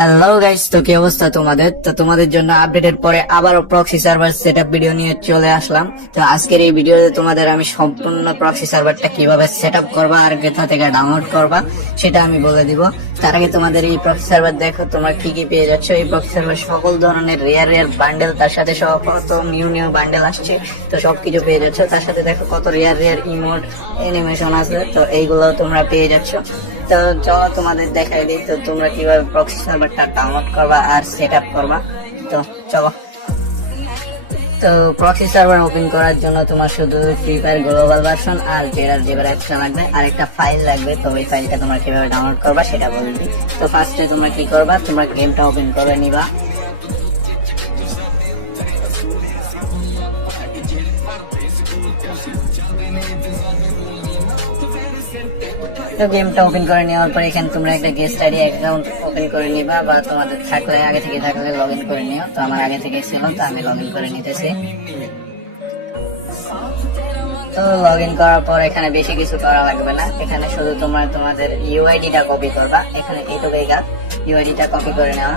Hello guys, তো কি অবস্থা তোমাদের? তো তোমাদের জন্য আপডেটের পরে আবারও প্রক্সি সার্ভার সেটআপ ভিডিও নিয়ে চলে আসলাম। তো আজকের এই ভিডিওতে তোমাদের আমি সম্পূর্ণ প্রক্সি সার্ভারটা কিভাবে সেটআপ করবা আর কোথা থেকে ডাউনলোড করবা সেটা আমি বলে দিব। তার আগে তোমাদের এই প্রক্সি সার্ভার দেখো তোমরা কি কি পেয়ে যাচ্ছ। এই প্রক্সি সার্ভার সকল ধরনের রেয়ার বান্ডেল, তার সাথে কত নিউ বান্ডেল আসছে, তো সবকিছু পেয়ে যাচ্ছ। তার সাথে দেখো কত রেয়ার ইমোট অ্যানিমেশন আছে, তো এইগুলো তোমরা পেয়ে যাচ্ছ। তো চলো তোমাদের দেখাই দিই তো তোমরা কিভাবে প্রক্সি সার্ভারটা ডাউনলোড করবা আর সেট আপ করবা। তো চলো। তো প্রক্সি সার্ভার ওপেন করার জন্য তোমার শুধু ফ্রি ফায়ার গ্লোবাল ভার্সন আর জেরার অ্যাপসটা লাগবে আর একটা ফাইল লাগবে। তো ওই ফাইলটা তোমরা কিভাবে ডাউনলোড করবা সেটা বলে দিই। তো ফার্স্টে তোমরা কি করবা, তোমরা গেমটা ওপেন করে নিবা। তো গেমটা ওপেন করে নেওয়ার পর এখানে তোমরা একটা গেস্ট আইডি অ্যাকাউন্ট ওপেন করে নিবা, বা তোমাদের থাকলে আগে থেকে থাকলে লগ ইন করে নিও। তো আমার আগে থেকে ছিল, তো আমি লগ ইন করে নিতেছি। তো লগ ইন করার পর এখানে বেশি কিছু করা লাগবে না, এখানে শুধু তোমরা তোমাদের ইউআইডিটা কপি করবা। এখানে এইটুকুই কাজ, ইউআইডিটা কপি করে নেওয়া।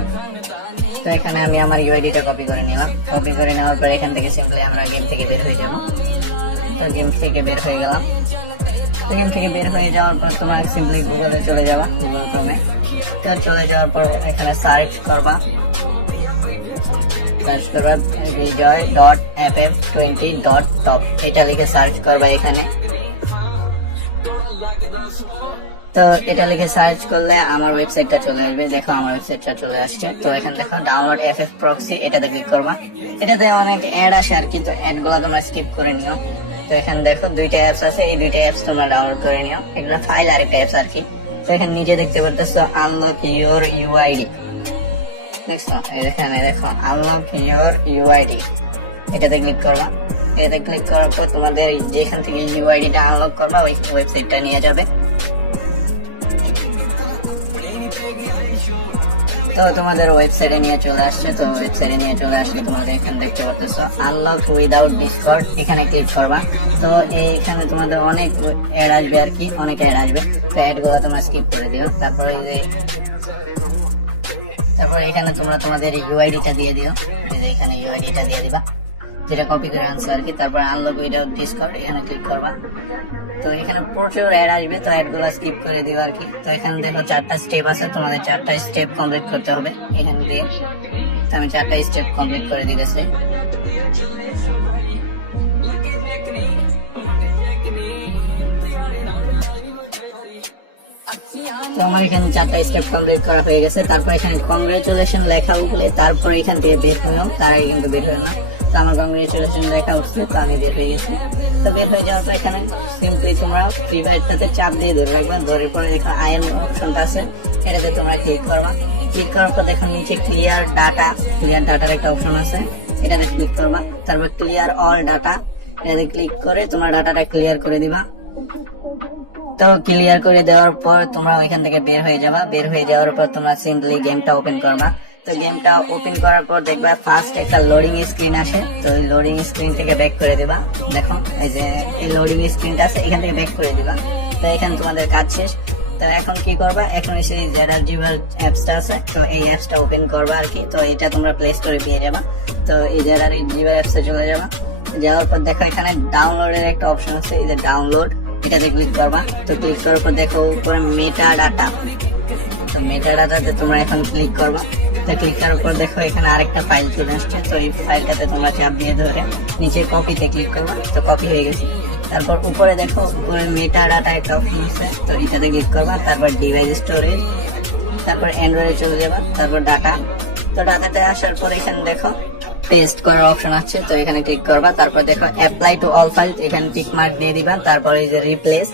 তো এখানে আমি আমার ইউআইডিটা কপি করে নিলাম। কপি করে নেওয়ার পর এখান থেকে সিম্পলি আমরা গেম থেকে বের হয়ে যাবো। তো গেম থেকে বের হয়ে গেলাম। গেম থেকে বের হয়ে যাওয়ার পর তোমরা সিম্পলি গুগলে চলে যাবা, গুগল ক্রোমে। তো চলে যাওয়ার পর এখানে সার্চ করবা vijoy.ff20.top, এটা লিখে সার্চ করবা এখানে। তো এটা লিখে সার্চ করলে আমার ওয়েবসাইটটা চলে আসবে। দেখো আমার ওয়েবসাইটটা চলে আসছে। তো এখানে দেখো ডাউনলোড এফএফ প্রক্সি, এটাতে ক্লিক করবা। এটাতে অনেক অ্যাড আসে আর কি, তো অ্যাড গুলো তোমরা স্কিপ করে নিও। তো এখানে দেখো দুইটা অ্যাপস আছে, এই দুইটা অ্যাপস তোমরা ডাউনলোড করে নিও। এগুলো ফাইল আর একটা অ্যাপস আর কি। তো এখানে নিচে দেখতে পারতেছো আনলক ইউর ইউআইডি, দেখছো? এখানে দেখো আনলক ইউর ইউআইডি, এটাতে ক্লিক করবা। এটাতে ক্লিক করার পর তোমাদের যেখান থেকে ইউআইডিটা আনলক করবা ওই ওয়েবসাইটটা নিয়ে যাবে। তো তোমাদের ওয়েবসাইটে নিয়ে চলে আসছে। তো ওয়েবসাইটে নিয়ে চলে আসলে তোমাদের এখানে দেখতে পাচ্ছো আনলক উইদাউট ডিসকর্ড, এখানে ক্লিক করবা। তো এইখানে তোমাদের অনেক অ্যাড আসবে আর কি, অনেক অ্যাড আসবে। তো অ্যাড গুলো তোমরা স্কিপ করে দিও। তারপরে এখানে তোমরা তোমাদের ইউআইডিটা দিয়ে দিও। এখানে ইউআইডিটা দিয়ে দিবা, যেটা কপি করে আনছো আর কি। তারপর আনলক উইদাউট ডিসকর্ড, এখানে ক্লিক করবা। তো এখানে প্রচুর অ্যাড আসবে, তো অ্যাড গুলো স্কিপ করে দিও আর কি। তো এখানে দেখো 4টা স্টেপ আছে, তোমাদের 4টা স্টেপ কমপ্লিট করতে হবে এখান দিয়ে। তো আমি 4টা স্টেপ কমপ্লিট করে দিতেছি। তো আমার এখানে 4টা স্টেপ কমপ্লিট করা হয়ে গেছে। তারপর এখানে কংগ্রেচুলেশন লেখা উঠলে তারপর এখান থেকে বের হলাম, তার আগে কিন্তু বের হয় না। তো আমার কংগ্রেচুলেশন লেখা উঠছে, তো আমি বের হয়ে গেছি। তো বের হয়ে যাওয়ার পর এখানে সিম্পলি তোমরা ফ্রি ফায়ারটাতে চাপ দিয়ে ধরে রাখবা। ধরে পরে দেখো আইএম অপশনটা আছে, এটাতে তোমরা ক্লিক করবা। ক্লিক করার পর দেখো নিচে ক্লিয়ার ডাটার একটা অপশন আছে, এটাতে ক্লিক করবা। তারপর ক্লিয়ার অল ডাটা, এটাতে ক্লিক করে তোমরা ডাটাটা ক্লিয়ার করে দিবা। তো ক্লিয়ার করে দেওয়ার পর তোমরা ওইখান থেকে বের হয়ে যাবা। বের হয়ে যাওয়ার পর তোমরা সিম্পলি গেমটা ওপেন করবা। তো গেমটা ওপেন করার পর দেখবা ফার্স্ট একটা লোডিং স্ক্রিন আসে। তো ওই লোডিং স্ক্রিন থেকে ব্যাক করে দিবা। দেখো এই যে এই লোডিং স্ক্রিনটা আছে, এখান থেকে ব্যাক করে দিবা। তো এখানে তোমাদের কাজ শেষ। তো এখন কি করবা, এখন এসে জেডার জিভার অ্যাপসটা আছে, তো এই অ্যাপসটা ওপেন করবা আর কি। তো এটা তোমরা প্লে স্টোরে পেয়ে যাবা। তো এই জেডার জিভার অ্যাপসে চলে যাবা। যাওয়ার পর দেখো এখানে ডাউনলোডের একটা অপশন আছে, এই যে ডাউনলোড, এটাতে ক্লিক করবা। তো ক্লিক করার পর দেখো উপরে মেটা ডাটা, তো মেটা ডাটাতে তোমরা এখন ক্লিক করবা। তো ক্লিক করার পর দেখো এখানে আরেকটা ফাইল চলে আসছে। তো এই ফাইলটাতে তোমরা চাপ দিয়ে ধরে নিচে কপিতে ক্লিক করবা। তো কপি হয়ে গেছে। তারপর উপরে দেখো উপরে মেটা ডাটা একটা অপশন আছে, তো এটাতে ক্লিক করবা। তারপর ডিভাইস স্টোরেজ, তারপর অ্যান্ড্রয়েডে চলে যাবা। তারপর ডাটা, তো ডাটাতে আসার পর এখানে দেখো পেস্ট করার অপশন আছে, তো এখানে ক্লিক করবা। তারপর দেখো অ্যাপ্লাই টু অল ফাইল, এখানে টিক মার্ক দিয়ে দিবা। তারপর এই যে রিপ্লেস,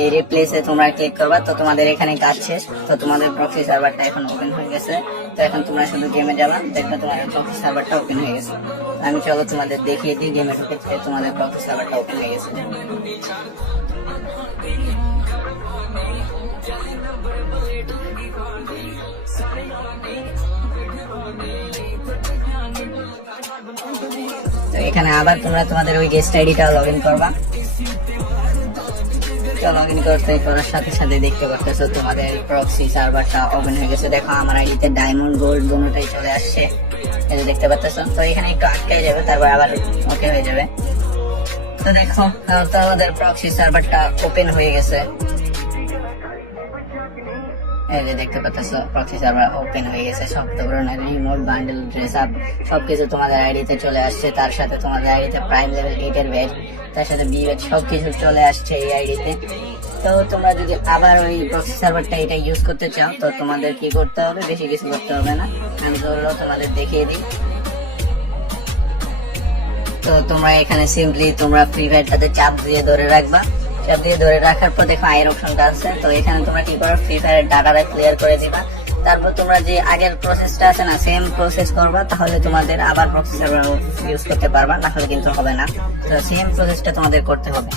এই রিপ্লেসে তোমরা ক্লিক করবা। তো তোমাদের এখানে কাজ শেষ। তো তোমাদের প্রক্সি সার্ভারটা এখন ওপেন হয়ে গেছে। তো এখন তোমরা শুধু গেমে যাবা, দেখো তোমাদের প্রক্সি সার্ভারটা ওপেন হয়ে গেছে। আমি চলো তোমাদের দেখিয়ে দিই গেমে ঢুকে তোমাদের প্রক্সি সার্ভারটা ওপেন হয়ে গেছে। তো এখানে আবার তোমরা তোমাদের ওই গেস্ট আইডিটা লগ ইন করবা। তো লগ ইন করার সাথে সাথে দেখতে পাচ্ছ তোমাদের প্রক্সি সার্ভারটা ওপেন হয়ে গেছে। দেখো আমার আইডিতে ডায়মন্ড গোল্ড দুটোটাই চলে আসছে, এই যে দেখতে পাচ্ছ। তো এখানে একটু আটকে যাবে, তারপর আবার ওকে হয়ে যাবে। তো দেখো তো আমাদের প্রক্সি সার্ভারটা ওপেন হয়ে গেছে, এই যে দেখতে পাচ্ছ প্রক্সি সার্ভার ওপেন হয়ে গেছে। সব ধরনের রিমোট বান্ডেল ড্রেস আপ সবকিছু তোমাদের আইডিতে চলে আসছে। তার সাথে তোমাদের আইডিতে প্রাইম লেভেল 8 এর ব্যাচ, তার সাথে বি ব্যাচ সবকিছু চলে আসছে এই আইডিতে। তো তোমরা যদি আবার ওই প্রক্সি সার্ভারটা এটা ইউজ করতে চাও তো তোমাদের কি করতে হবে, বেশি কিছু করতে হবে না, আমি ধরো তোমাদের দেখিয়ে দিই। তো তোমরা এখানে সিম্পলি তোমরা ফ্রি ফায়ারটাতে চাপ দিয়ে ধরে রাখবা, চাপ দিয়ে ধরে রাখার পর দেখো আয়ের অপশনটা আছে। তো এখানে তোমরা কি করো, ফ্রি ফায়ারের ডাটাটা ক্লিয়ার করে দিবা। তারপর তোমরা যে আগের প্রসেসটা আছে না, সেম প্রসেস করবা, তাহলে তোমাদের আবার প্রক্সি সার্ভার ইউজ করতে পারবা, না হলে কিন্তু হবে না। তো সেম প্রসেসটা তোমাদের করতে হবে।